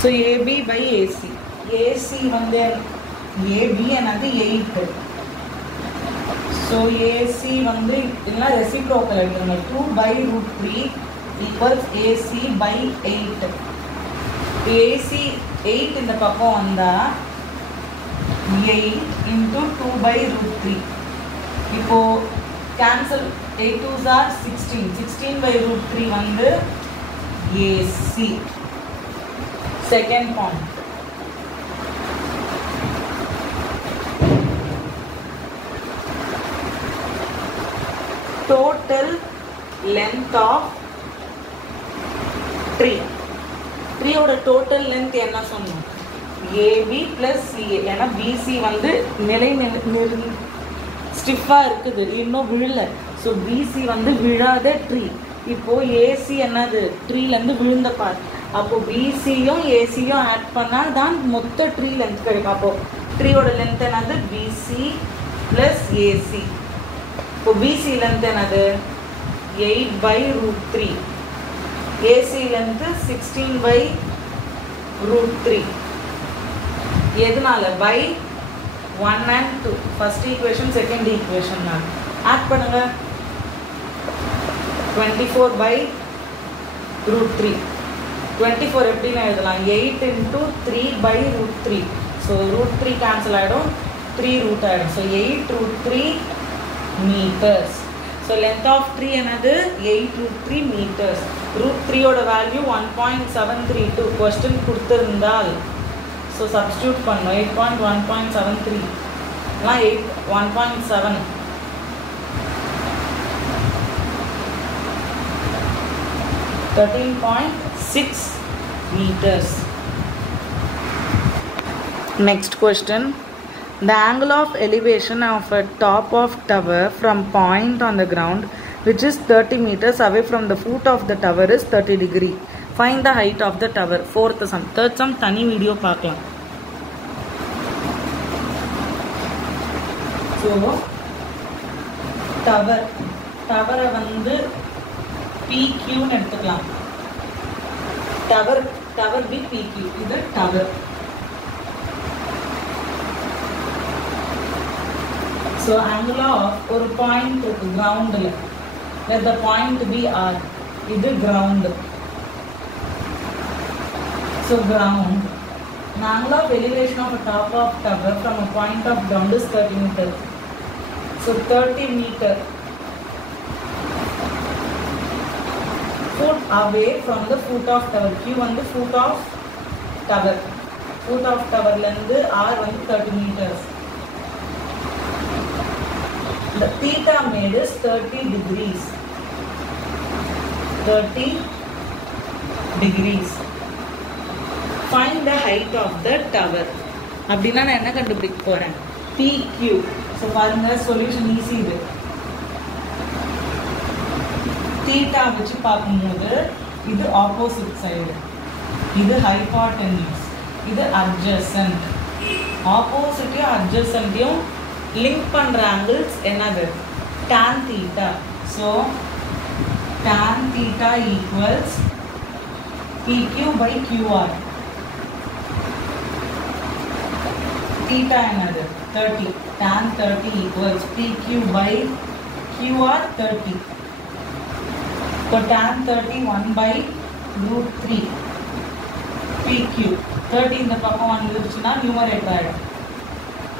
So AB by AC. AC வந்து AB என்னது 8. So AC வந்து இதெல்லாம் ரெசிப்ரோக்கல் எடுத்துங்க. 2 by root 3 equals AC by 8. AC 8 இந்த பக்கம் வந்தா 8 into 2 by root 3. இப்போ cancel 8 2s are 16. 16 by root 3 வந்து AC. Second point. Total length of tree. Tree ஓட total length என்ன சொன்னோம்? AB plus CA. ஏன்னா BC வந்து நிலை ஸ்டிஃபாக இருக்குது, இன்னும் விழல. ஸோ BC வந்து விழாத ட்ரீ. இப்போது AC என்னது? ட்ரீலேருந்து விழுந்த பார்ட். அப்போது BCயும் ACயும் ஆட் பண்ணால் தான் மொத்த ட்ரீ லென்த் கிடைக்கும். அப்போது ட்ரீயோட லென்த் என்னது? BC plus AC. இப்போ BC லென்த் என்னது? 8 by root 3. AC length 16 by root 3. எதனால? by 1 and 2. First equation, second equation. Add பண்ணுங்க. 24 by root 3. 24 எப்படின்னா எழுதலாம்? 8 into 3 by root 3. So root 3 cancel ஆகிடும், 3 root ஆகிடும். So 8 root 3 meters. So length of tree என்னது? 8 root 3 meters. root 3 ஓட value 1.732. Question கொடுத்துருந்தால் so substitute பண்ணோம். 8.1.73 எல்லாம் 1.7. 13.6 meters. Next question. The angle of elevation of a top of tower from point on the ground which is 30 meters away from the foot of the tower is 30 degree. Find the height of the tower. Fourth sum. Third sum தனி video பார்க்கலாம். So டவரை வந்து PQன்னு எடுத்துக்கலாம். Tower be PQ. இது tower. So angle of ஒரு point இருக்கு கிரவுண்டில். let the point be R. இது ground. So ground, the angle of elevation of a top of tower from a point of ground is 30 meters. So 30 meter foot away from the foot of tower. Q வந்து foot of tower. Foot of tower லந்து R வந்து 30 meters. The theta made is 30 degrees. 30 degrees. Find the height of the tower. அப்படின்னா நான் என்ன கண்டுபிடிக்க போறேன்? PQ. So பாருங்க, solution easy. இது theta வச்சு பார்க்கும்போது இது ஆப்போசிட் சைடு, இது ஹைபாட்டென்யூஸ், இது அட்ஜசன்ட். ஆப்போசிட்டையும் அட்ஜசன்ட்டையும் லிங்க் பண்ணுற ஆங்கிள்ஸ் என்னது? tan theta. So tan theta equals PQ by QR. theta என்னது? 30. tan 30 equals PQ by QR 30. So tan 30 1 by root 3 PQ. 30 இந்த பக்கம் வந்துருச்சுன்னா நியூமரேட்டர் ஆகிடும்.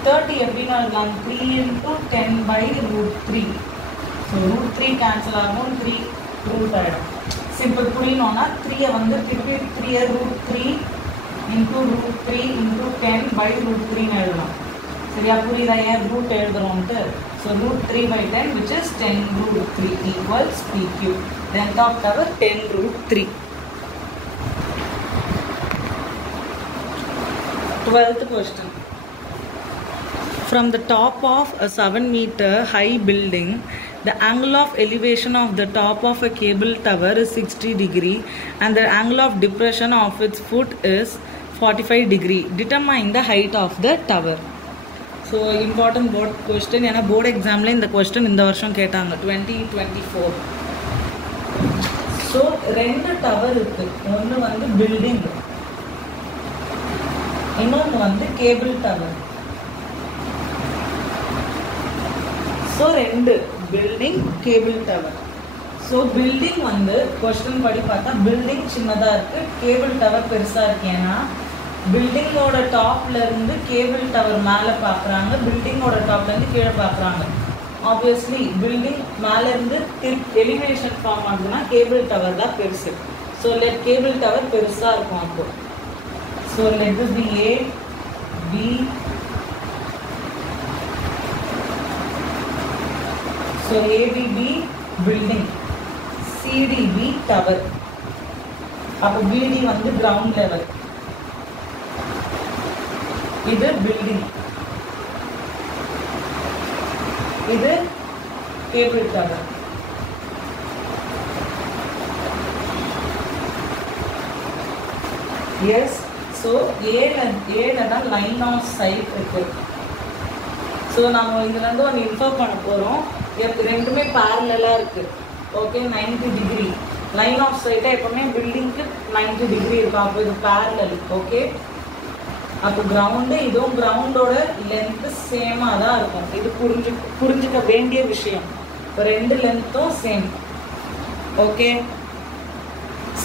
30 எப்படின்னு எழுதலாம்? 3 into 10 by root 3. So root 3 cancel ஆகும், 3 ரூட் ஆகிடும். சிம்பிள் புரியணும்னா 3 வந்து திருப்பி 3 root 3 into root 3 into 10 by root 3 எழுதலாம். சரியா? புரியுதா ஏன் ரூட் எழுதுறோம்ட்டு? So root 3 by 10 which is 10 root 3 equals PQ. Length of tower 10 root 3. 12th question. From the top of a 7 meter high building, the angle of elevation of the top of a cable tower is 60 degree and the angle of depression of its foot is 45 degree. Determine the height of the tower. So important board question. ஏன்னா board எக்ஸாமில் இந்த question இந்த வருஷம் கேட்டாங்க 2024. So 2 tower இருக்குது. ஒன்று வந்து building, இன்னொன்று வந்து cable tower. So 2 building cable tower. So building வந்து கொஸ்டின் படி பார்த்தா பில்டிங் சின்னதாக இருக்குது, கேபிள் டவர் பெருசாக இருக்கு. ஏன்னா பில்டிங்கோட டாப்லேருந்து கேபிள் டவர் மேலே பார்க்குறாங்க, பில்டிங்கோட டாப்லேருந்து கீழே பார்க்குறாங்க. ஆப்வியஸ்லி பில்டிங் மேலேருந்து எலிவேஷன் ஃபார்ம் ஆகுதுன்னா கேபிள் டவர் தான் பெருசு. ஸோ லெட் கேபிள் டவர் பெருசாக இருக்கும் அப்போ. So let this be A, B. So ABB building, CDB tower. அப்போ BD வந்து ground level. இது building, இது cable tower. Yes, so A தான் line of sight இருக்கு. ஸோ நம்ம இதுலேருந்து ஒன்று இன்ஃபார்ம் பண்ண போகிறோம். ரெண்டுமே பேரலாக இருக்குது. ஓகே, 90 டிகிரி லைன் ஆஃப் சைட்டாக எப்போவுமே பில்டிங்க்கு 90 டிகிரி இருக்கும். அப்போ இது பேரலல். ஓகே, அப்போ கிரவுண்டு இதுவும் கிரவுண்டோட லென்த்து சேமாக தான் இருக்கும். இது புரிஞ்சுக்க வேண்டிய விஷயம். இப்போ 2 லென்த்தும் சேம். ஓகே,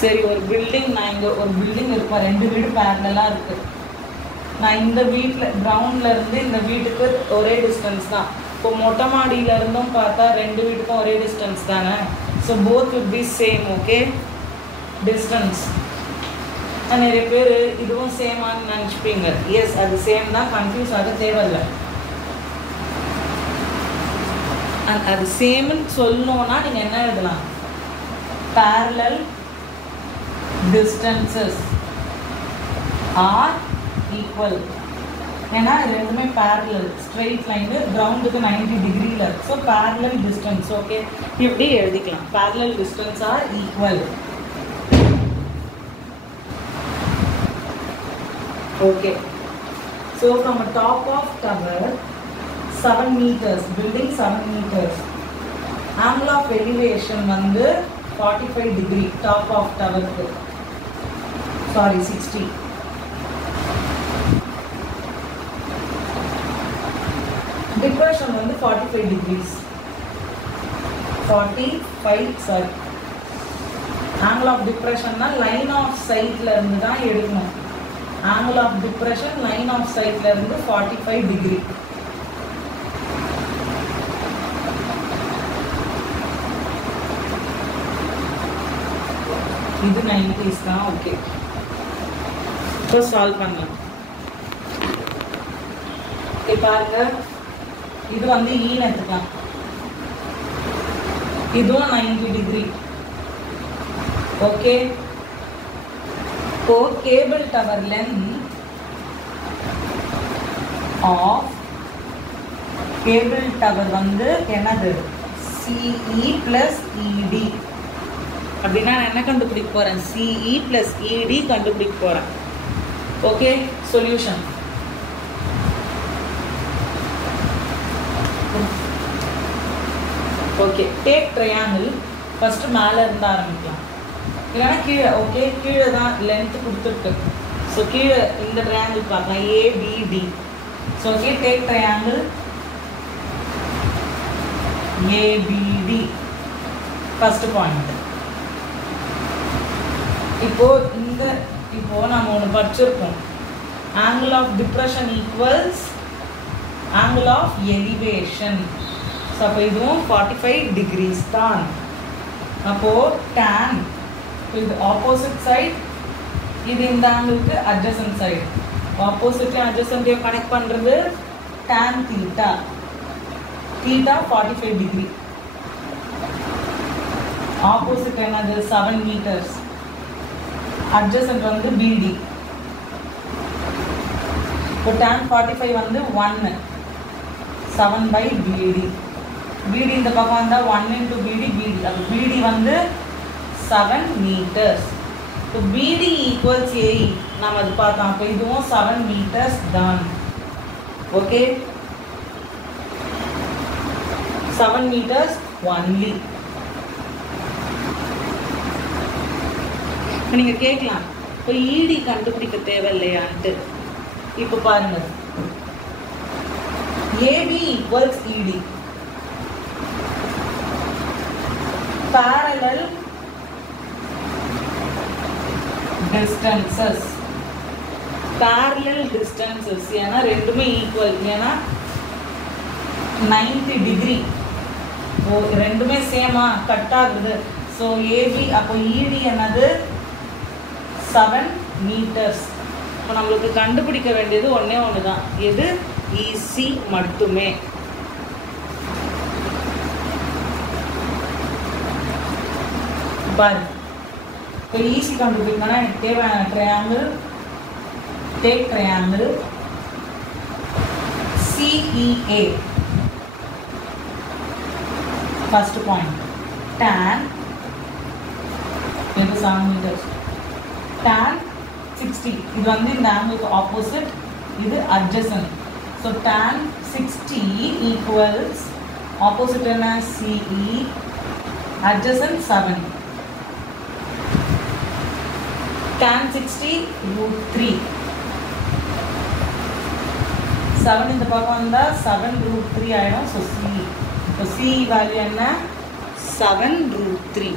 சரி. ஒரு பில்டிங், நான் இங்கே ஒரு பில்டிங் இருப்பேன், 2 வீடு பேரலாக இருக்குது. நான் இந்த வீட்டில் கிரவுண்ட்லேருந்து இந்த வீட்டுக்கு ஒரே டிஸ்டன்ஸ் தான். இப்போ மொட்டை மாடியிலேருந்தும் பார்த்தா 2 வீட்டுக்கும் ஒரே டிஸ்டன்ஸ் தானே. So both will be same. Okay, distance. நிறைய பேர் இதுவும் சேமான்னு நினச்சிப்பீங்க. எஸ், அது சேம் தான், கன்ஃபியூஸ் ஆக தேவையில்லை. அது சேம்னு சொல்லணும்னா நீங்கள் என்ன எழுதலாம்? parallel distances are equal. ஏன்னா ரெண்டுமே parallel, straight line, கிரவுண்டுக்கு 90 டிகிரியில். So parallel distance. ஓகே, இப்படி எழுதிக்கலாம். parallel distance are equal. Okay, so from a top of tower 7 meters, building 7 meters. angle of elevation வந்து 45 degree top of tower. Sorry, 60. Depression வந்து 45 degrees. 45, sorry. Angle of depression na line of sight la irundhu dhaan edukkanum. Angle of depression line of sight la irundhu 45 degree. இது 90s தான். Okay, இப்போ solve பண்ணலாம். Okay, பாருங்க, இது வந்து ஈன்னு எடுத்துக்கலாம். இதுவும் 90 டிகிரி. ஓகே, இப்போ cable tower length of cable tower வந்து என்னது? CE plus ED. அப்படின்னா நான் என்ன கண்டுபிடிக்க போறேன்? CE plus ED கண்டுபிடிக்க போறேன். Okay, solution. Okay, take triangle. First மேலே இருந்து ஆரம்பிக்கலாம், இல்லைன்னா கீழே. ஓகே, கீழே தான் லென்த் கொடுத்துருக்கு. ஸோ கீழே இந்த ட்ரையாங்கிள் பார்க்கலாம், ABD. So okay, take triangle ABD. First point. இப்போ நம்ம ஒன்று படிச்சிருக்கோம், angle of depression equals angle of elevation. So அப்போ இதுவும் 45 டிகிரிஸ் தான். அப்போது டேன், இது ஆப்போசிட் சைட், இது இந்த ஆங்கிளுக்கு அட்ஜசன்ட் சைடு. ஆப்போசிட்லையும் அட்ஜசன்ட்டையும் கனெக்ட் பண்ணுறது tan theta. Theta 45 degree. Opposite என்னது? 7 meters. அட்ஜசன்ட் வந்து BD. இப்போ tan 45 வந்து 1, 7/BD. BD இந்த பக்கம் வந்தால் 1 into BD. அப்போ BD வந்து 7 meters. இப்போ BD equals AE நாம் அது பார்த்தோம். அப்போ இதுவும் 7 meters தான். Okay, 7 meters only. இப்போ நீங்கள் கேட்கலாம், இப்போ ED கண்டுபிடிக்க தேவை இல்லையான்ட்டு. இப்போ பாருங்க, AB equals ED. Parallel distances. Parallel distances. ஏன்னா ரெண்டுமே ஈக்குவல். ஏன்னா 90 டிகிரி. ரெண்டுமே சேமா கட் ஆகுது. ஸோ ஏபி அப்போ இடி என்னது 7 மீட்டர்ஸ். இப்போ நம்மளுக்கு கண்டுபிடிக்க வேண்டியது ஒன்றே ஒன்று தான். எது? ஈசி மட்டுமே. பாரு, இப்போ ஈசி கண்டுபிடிக்கணும்னா எனக்கு தேவையான triangle, take triangle CEA. First point tan இது 7 மீட்டர்ஸ். tan 60 இது வந்து இந்த ஆங்கிளுக்கு ஆப்போசிட், இது adjacent. So tan 60 equals opposite என்ன? CE, adjacent 7. tan 60 √3. 7 இந்த பக்கம் வந்தால் 7 √3 ஆகிடும். So CE. இப்போ CE வேல்யூ என்ன? 7 √3.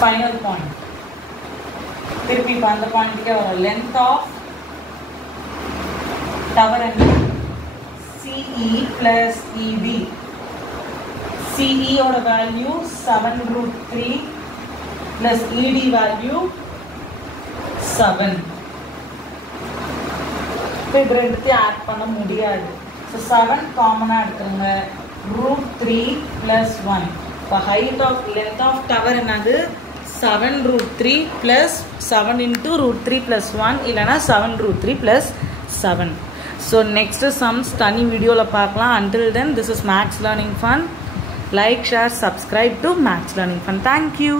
Final point. திருப்பி இப்போ அந்த பாயிண்ட்டுக்கே வரும். லென்த் ஆஃப் டவர் என்ன? CE plus ED. CE ஓட வேல்யூ 7 √3 plus ED வேல்யூ 7. இப்போ இது ரெண்டுத்தையும் ஆட் பண்ண முடியாது. ஸோ 7 காமனாக எடுத்துருங்க. √3 plus 1. இப்போ height of length of tower என்னது? 7 √3 plus 7 into √3 plus 1 இல்லைனா 7 √3 plus 7. ஸோ நெக்ஸ்ட் சம்ஸ் தனி வீடியோவில் பார்க்கலாம். until then this is Maths Learning Fun. Like, share, subscribe to Maths Learning Fun. Thank you.